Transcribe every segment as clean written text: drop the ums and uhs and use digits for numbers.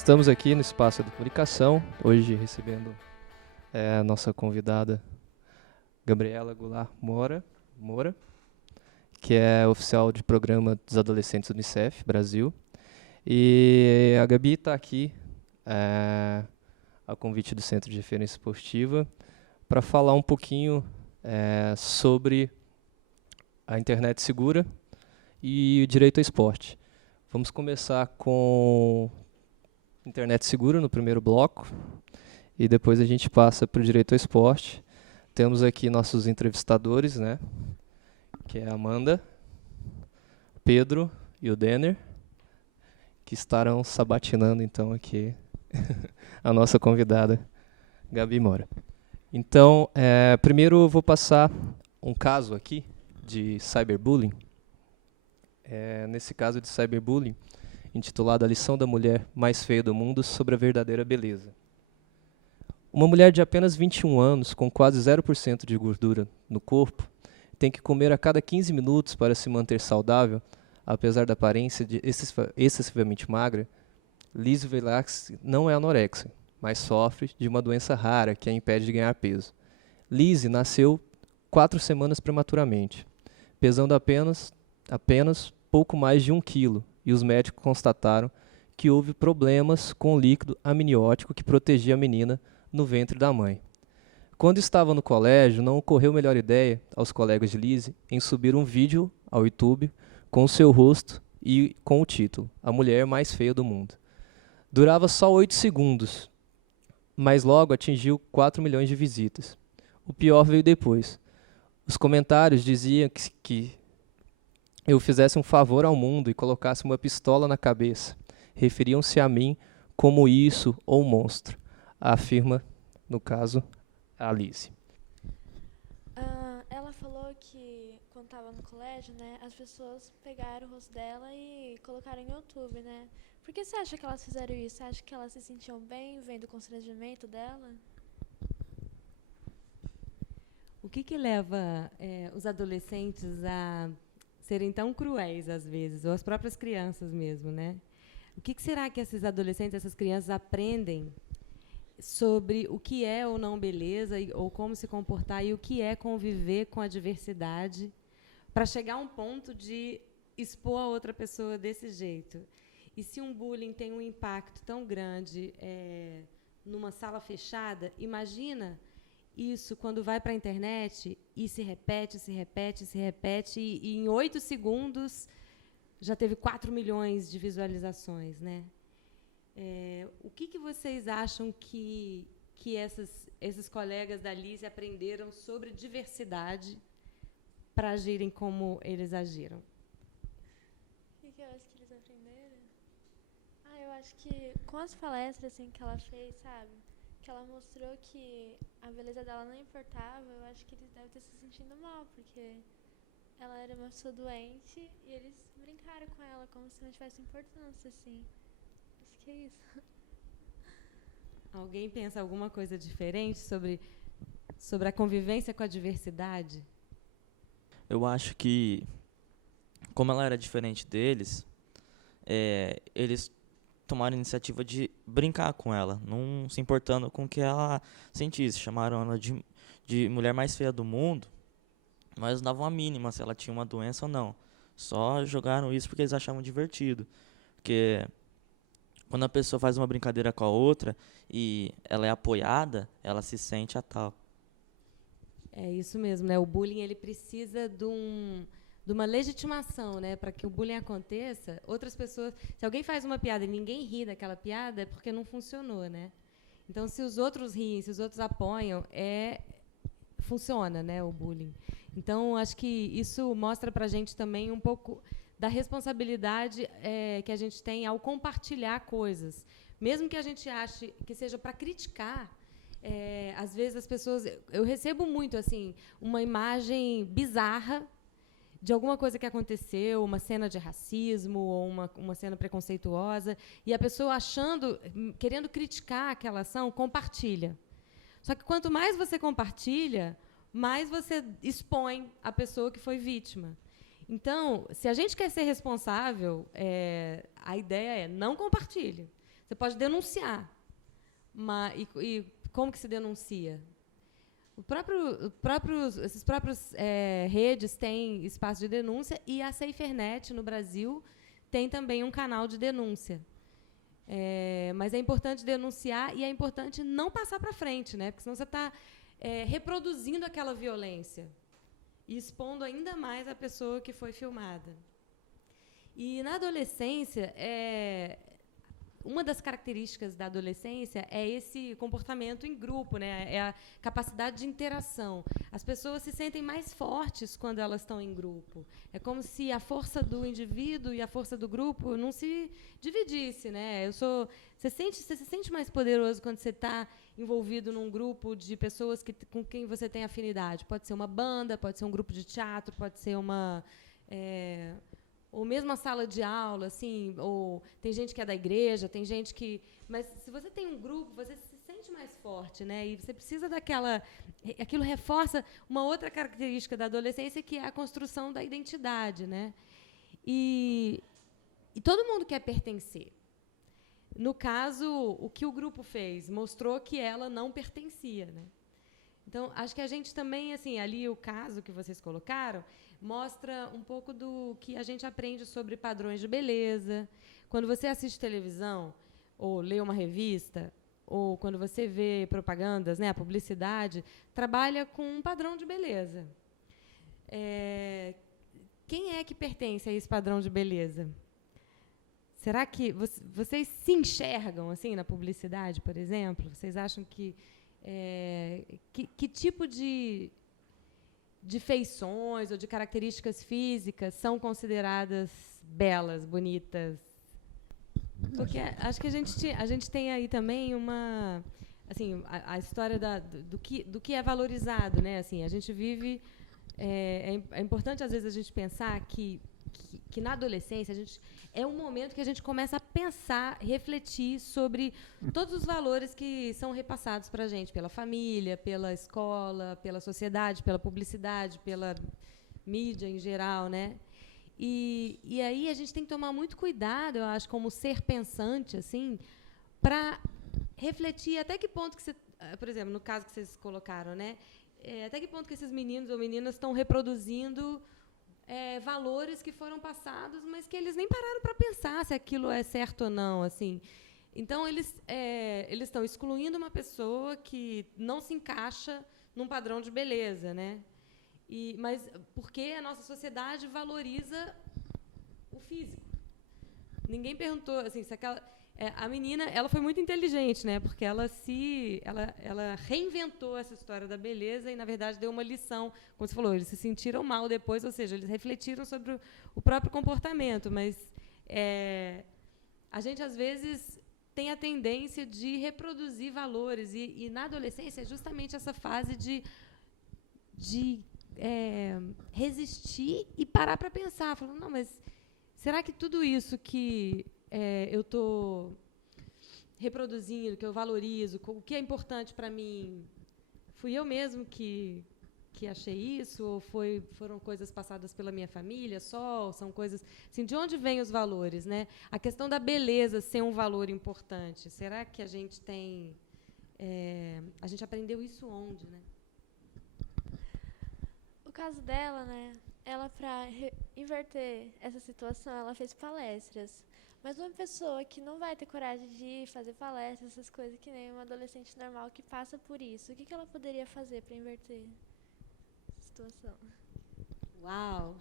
Estamos aqui no Espaço da Comunicação, hoje recebendo a nossa convidada Gabriela Goulart Moura, que é oficial de programa dos adolescentes do Unicef Brasil. E a Gabi está aqui, a convite do Centro de Referência Esportiva, para falar um pouquinho sobre a internet segura e o direito ao esporte. Vamos começar com internet segura no primeiro bloco e depois a gente passa para o direito ao esporte. Temos aqui nossos entrevistadores, né, que é a Amanda, Pedro e o Denner, que estarão sabatinando então aqui a nossa convidada Gabi Moura. Então, primeiro eu vou passar um caso aqui de cyberbullying. Nesse caso de cyberbullying, intitulado A Lição da Mulher Mais Feia do Mundo sobre a Verdadeira Beleza. Uma mulher de apenas 21 anos, com quase 0% de gordura no corpo, tem que comer a cada 15 minutos para se manter saudável, apesar da aparência de excessivamente magra. Lizzie Velasquez não é anorexia, mas sofre de uma doença rara que a impede de ganhar peso. Lizzie nasceu 4 semanas prematuramente, pesando apenas pouco mais de 1 quilo, e os médicos constataram que houve problemas com o líquido amniótico que protegia a menina no ventre da mãe. Quando estava no colégio, não ocorreu melhor ideia aos colegas de Lizzie em subir um vídeo ao YouTube com o seu rosto e com o título A Mulher Mais Feia do Mundo. Durava só 8 segundos, mas logo atingiu 4 milhões de visitas. O pior veio depois. Os comentários diziam que eu fizesse um favor ao mundo e colocasse uma pistola na cabeça. Referiam-se a mim como isso ou monstro, afirma, no caso, a Lizzie. Ela falou que quando estava no colégio, né, as pessoas pegaram o rosto dela e colocaram no YouTube, né? Por que você acha que elas fizeram isso? Você acha que elas se sentiam bem vendo o constrangimento dela? O que leva os adolescentes a serem tão cruéis, às vezes, ou as próprias crianças mesmo, né? O que será que esses adolescentes, essas crianças aprendem sobre o que é ou não beleza, ou como se comportar, e o que é conviver com a diversidade, para chegar a um ponto de expor a outra pessoa desse jeito? E se um bullying tem um impacto tão grande numa sala fechada, imagina isso quando vai para a internet e se repete, e em 8 segundos já teve 4 milhões de visualizações, né? O que vocês acham que esses colegas da Lizzie aprenderam sobre diversidade para agirem como eles agiram? O que eu acho que eles aprenderam? Eu acho que com as palestras assim, que ela fez, sabe? Que ela mostrou que a beleza dela não importava, eu acho que eles devem ter se sentindo mal, porque ela era uma pessoa doente e eles brincaram com ela como se não tivesse importância, assim. Acho que é isso. Alguém pensa alguma coisa diferente sobre a convivência com a diversidade? Eu acho que, como ela era diferente deles, eles tomaram a iniciativa de brincar com ela, não se importando com o que ela sentisse. Chamaram ela de mulher mais feia do mundo, mas não davam a mínima se ela tinha uma doença ou não. Só jogaram isso porque eles achavam divertido. Porque quando a pessoa faz uma brincadeira com a outra e ela é apoiada, ela se sente a tal. É isso mesmo, né? O bullying ele precisa de uma legitimação, né? Para que o bullying aconteça, outras pessoas... Se alguém faz uma piada e ninguém ri daquela piada, é porque não funcionou, né? Então, se os outros riem, se os outros apoiam, funciona, né, o bullying. Então, acho que isso mostra para a gente também um pouco da responsabilidade que a gente tem ao compartilhar coisas. Mesmo que a gente ache que seja para criticar, às vezes as pessoas... Eu recebo muito assim, uma imagem bizarra de alguma coisa que aconteceu, uma cena de racismo ou uma cena preconceituosa, e a pessoa querendo criticar aquela ação, compartilha. Só que quanto mais você compartilha, mais você expõe a pessoa que foi vítima. Então, se a gente quer ser responsável, a ideia é não compartilhe. Você pode denunciar. E como que se denuncia? Esses próprios redes têm espaço de denúncia, e a SaferNet, no Brasil, tem também um canal de denúncia. Mas é importante denunciar, e é importante não passar para frente, né? Porque senão você está reproduzindo aquela violência e expondo ainda mais a pessoa que foi filmada. E, na adolescência, uma das características da adolescência é esse comportamento em grupo, né? É a capacidade de interação. As pessoas se sentem mais fortes quando elas estão em grupo. É como se a força do indivíduo e a força do grupo não se dividisse, né? Você se sente mais poderoso quando você está envolvido num grupo de pessoas com quem você tem afinidade. Pode ser uma banda, pode ser um grupo de teatro, pode ser ou mesmo a sala de aula, assim, ou tem gente que é da igreja, tem gente que... Mas se você tem um grupo, você se sente mais forte, né? E você precisa daquela... Aquilo reforça uma outra característica da adolescência, que é a construção da identidade, né? E todo mundo quer pertencer. No caso, o que o grupo fez? Mostrou que ela não pertencia, né? Então, acho que a gente também, assim, ali o caso que vocês colocaram, mostra um pouco do que a gente aprende sobre padrões de beleza. Quando você assiste televisão, ou lê uma revista, ou quando você vê propagandas, né, a publicidade, trabalha com um padrão de beleza. Quem é que pertence a esse padrão de beleza? Será que vocês se enxergam assim na publicidade, por exemplo? Vocês acham que tipo de feições ou de características físicas são consideradas belas, bonitas? Porque acho que a gente tem aí também uma, assim, a história do que é valorizado, né? Assim, a gente vive, é importante às vezes a gente pensar que na adolescência é um momento que a gente começa a pensar, refletir sobre todos os valores que são repassados para a gente, pela família, pela escola, pela sociedade, pela publicidade, pela mídia em geral, né? E aí a gente tem que tomar muito cuidado, eu acho, como ser pensante, assim, para refletir até que ponto que você, por exemplo, no caso que vocês colocaram, né? Até que ponto que esses meninos ou meninas estão reproduzindo valores que foram passados, mas que eles nem pararam para pensar se aquilo é certo ou não, assim. Então, eles estão excluindo uma pessoa que não se encaixa num padrão de beleza, né? Mas porque a nossa sociedade valoriza o físico. Ninguém perguntou, assim, se aquela... a menina, ela foi muito inteligente, né? Porque ela reinventou essa história da beleza e, na verdade, deu uma lição. Como você falou, eles se sentiram mal depois, ou seja, eles refletiram sobre o próprio comportamento. Mas a gente, às vezes, tem a tendência de reproduzir valores. E na adolescência, é justamente essa fase de resistir e parar para pensar. Falando, não, mas será que tudo isso que eu estou reproduzindo, que eu valorizo, o que é importante para mim, fui eu mesmo que achei isso, ou foram coisas passadas pela minha família só, ou são coisas... Assim, de onde vêm os valores, né? A questão da beleza ser um valor importante, será que a gente tem... a gente aprendeu isso onde, né? O caso dela, né? Ela, para inverter essa situação, ela fez palestras. Mas uma pessoa que não vai ter coragem de fazer palestras, essas coisas, que nem uma adolescente normal que passa por isso, o que ela poderia fazer para inverter essa situação? Uau!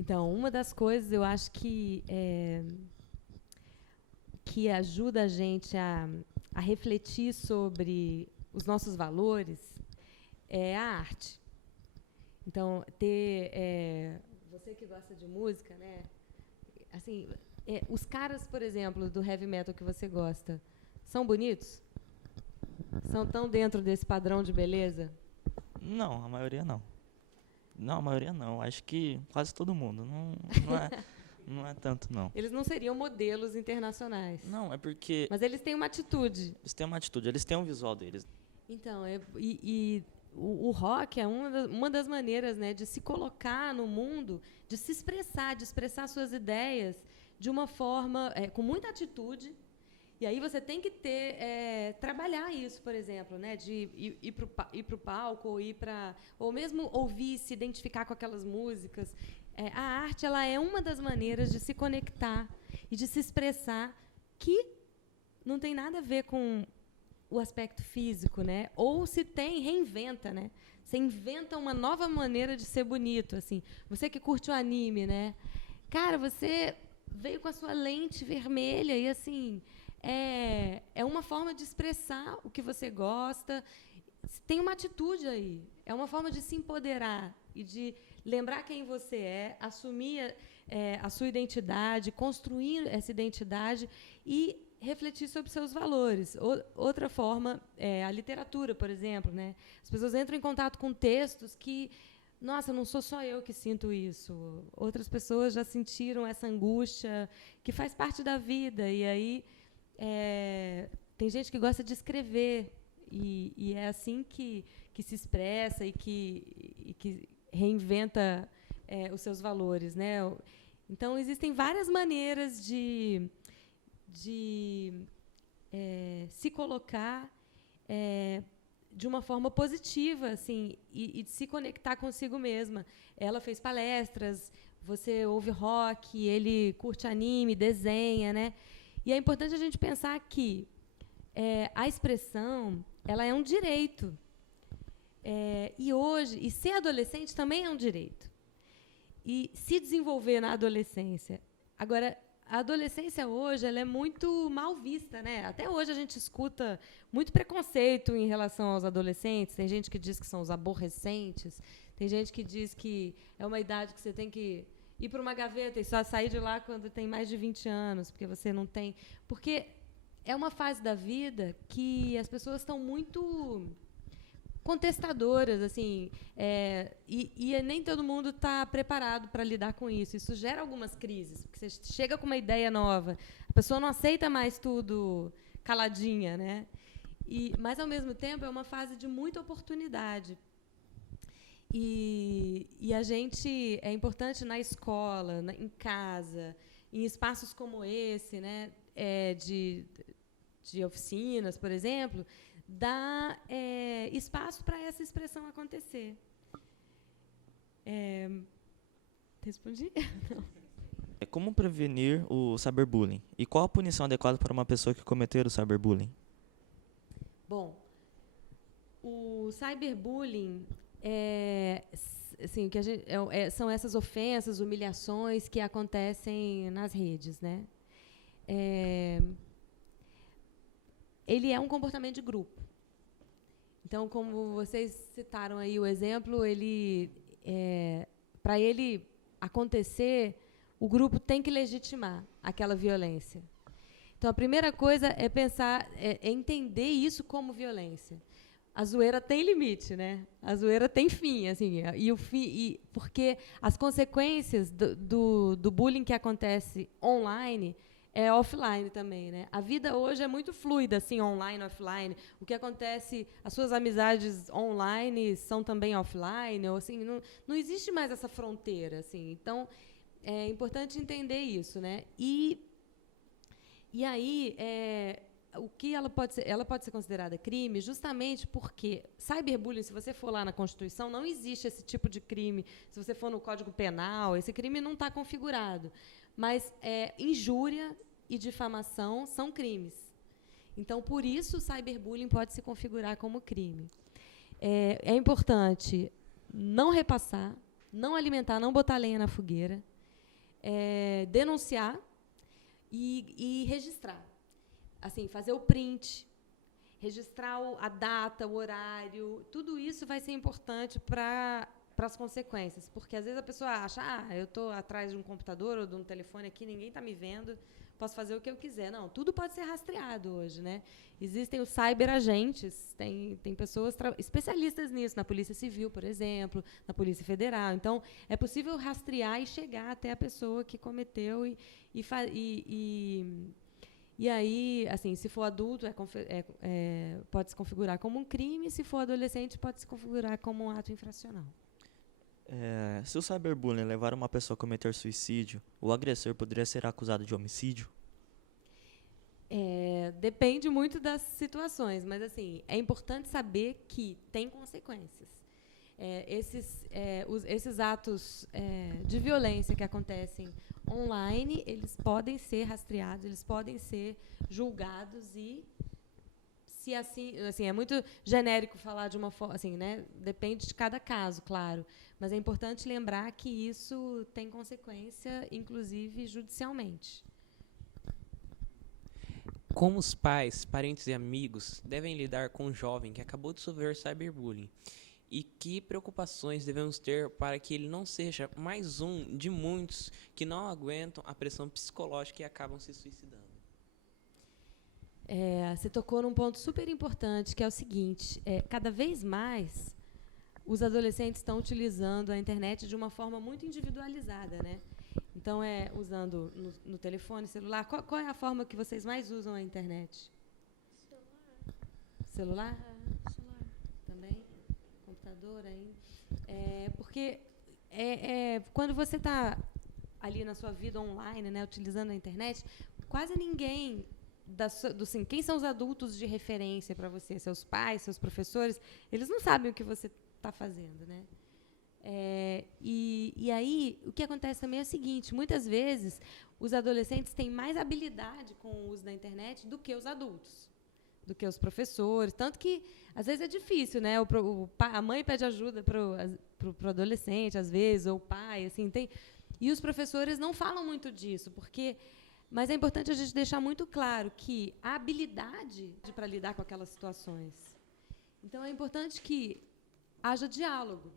Então, uma das coisas, eu acho que ajuda a gente a refletir sobre os nossos valores é a arte. Então, você que gosta de música, né? Assim, os caras, por exemplo, do heavy metal que você gosta, são bonitos? São tão dentro desse padrão de beleza? Não, a maioria não. Não, a maioria não. Acho que quase todo mundo. Não é tanto, não. Eles não seriam modelos internacionais. Não, é porque... Mas eles têm uma atitude. Eles têm um visual deles. Então, o rock é uma das maneiras, né, de se colocar no mundo, de se expressar, de expressar suas ideias de uma forma, com muita atitude. E aí você tem que trabalhar isso, por exemplo, né, de ir para o palco, ou mesmo ouvir, se identificar com aquelas músicas. A arte, ela é uma das maneiras de se conectar e de se expressar, que não tem nada a ver com o aspecto físico, né? Ou, se tem, reinventa, né? Você inventa uma nova maneira de ser bonito, assim. Você que curte o anime, né? Cara, você veio com a sua lente vermelha e, assim, é uma forma de expressar o que você gosta. Tem uma atitude aí. É uma forma de se empoderar e de lembrar quem você é, assumir a sua identidade, construir essa identidade e refletir sobre seus valores. Outra forma é a literatura, por exemplo, né? As pessoas entram em contato com textos que, nossa, não sou só eu que sinto isso. Outras pessoas já sentiram essa angústia, que faz parte da vida. E aí tem gente que gosta de escrever, e é assim que se expressa e que reinventa os seus valores, né? Então, existem várias maneiras de se colocar de uma forma positiva, assim, e de se conectar consigo mesma. Ela fez palestras, você ouve rock, ele curte anime, desenha, né? E é importante a gente pensar que a expressão, ela é um direito. E ser adolescente também é um direito. E se desenvolver na adolescência. Agora, a adolescência hoje, ela é muito mal vista, né? Até hoje a gente escuta muito preconceito em relação aos adolescentes. Tem gente que diz que são os aborrecentes. Tem gente que diz que é uma idade que você tem que ir para uma gaveta e só sair de lá quando tem mais de 20 anos, porque você não tem... Porque é uma fase da vida que as pessoas estão muito contestadoras, assim, e nem todo mundo está preparado para lidar com isso. Isso gera algumas crises, porque você chega com uma ideia nova, a pessoa não aceita mais tudo caladinha, né? Mas, ao mesmo tempo, é uma fase de muita oportunidade. E a gente, é importante na escola, em casa, em espaços como esse, né, de oficinas, por exemplo, dar espaço para essa expressão acontecer. Respondi? Não. Como prevenir o cyberbullying? E qual a punição adequada para uma pessoa que cometer o cyberbullying? Bom, o cyberbullying assim, que são essas ofensas, humilhações que acontecem nas redes, né? Ele é um comportamento de grupo. Então, como vocês citaram aí o exemplo, para ele acontecer, o grupo tem que legitimar aquela violência. Então, a primeira coisa é pensar, entender isso como violência. A zoeira tem limite, né? A zoeira tem fim, assim, porque as consequências do bullying que acontece online offline também, né? A vida hoje é muito fluida, assim, online, offline. O que acontece, as suas amizades online são também offline, ou assim, não existe mais essa fronteira, assim. Então, é importante entender isso, né? E aí, o que ela pode ser considerada crime justamente porque cyberbullying, se você for lá na Constituição, não existe esse tipo de crime. Se você for no Código Penal, esse crime não está configurado. Mas injúria e difamação são crimes. Então, por isso, o cyberbullying pode se configurar como crime. É importante não repassar, não alimentar, não botar lenha na fogueira, denunciar e registrar. Assim, fazer o print, registrar a data, o horário, tudo isso vai ser importante para as consequências, porque às vezes a pessoa acha, eu estou atrás de um computador ou de um telefone aqui, ninguém está me vendo, posso fazer o que eu quiser. Não, tudo pode ser rastreado hoje, né? Existem os cyberagentes, tem pessoas especialistas nisso, na Polícia Civil, por exemplo, na Polícia Federal. Então, é possível rastrear e chegar até a pessoa que cometeu e aí, assim, se for adulto, pode se configurar como um crime, se for adolescente, pode se configurar como um ato infracional. Se o cyberbullying levar uma pessoa a cometer suicídio, o agressor poderia ser acusado de homicídio? Depende muito das situações, mas assim, é importante saber que tem consequências. Esses atos de violência que acontecem online, eles podem ser rastreados, eles podem ser julgados e, se assim é muito genérico falar de uma forma, assim, né? Depende de cada caso, claro, mas é importante lembrar que isso tem consequência, inclusive judicialmente. Como os pais, parentes e amigos devem lidar com um jovem que acabou de sofrer cyberbullying? E que preocupações devemos ter para que ele não seja mais um de muitos que não aguentam a pressão psicológica e acabam se suicidando? Você tocou num ponto super importante, que é o seguinte: cada vez mais os adolescentes estão utilizando a internet de uma forma muito individualizada, né? Então, usando no telefone, celular. Qual é a forma que vocês mais usam a internet? Celular? Celular. Também? Computador ainda? Porque quando você está ali na sua vida online, né, utilizando a internet, quase ninguém quem são os adultos de referência para você? Seus pais, seus professores? Eles não sabem o que você está fazendo, né? E aí, o que acontece também é o seguinte: muitas vezes, os adolescentes têm mais habilidade com o uso da internet do que os adultos, do que os professores. Tanto que, às vezes, é difícil, né? A mãe pede ajuda para o adolescente, às vezes, ou o pai. Assim, e os professores não falam muito disso, mas é importante a gente deixar muito claro que a habilidade para lidar com aquelas situações. Então, é importante que haja diálogo.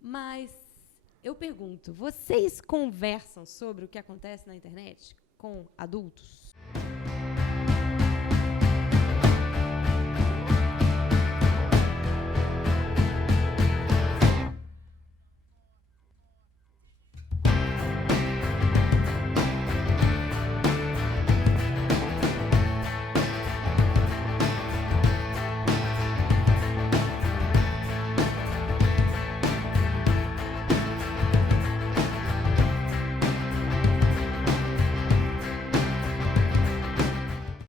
Mas eu pergunto, vocês conversam sobre o que acontece na internet com adultos?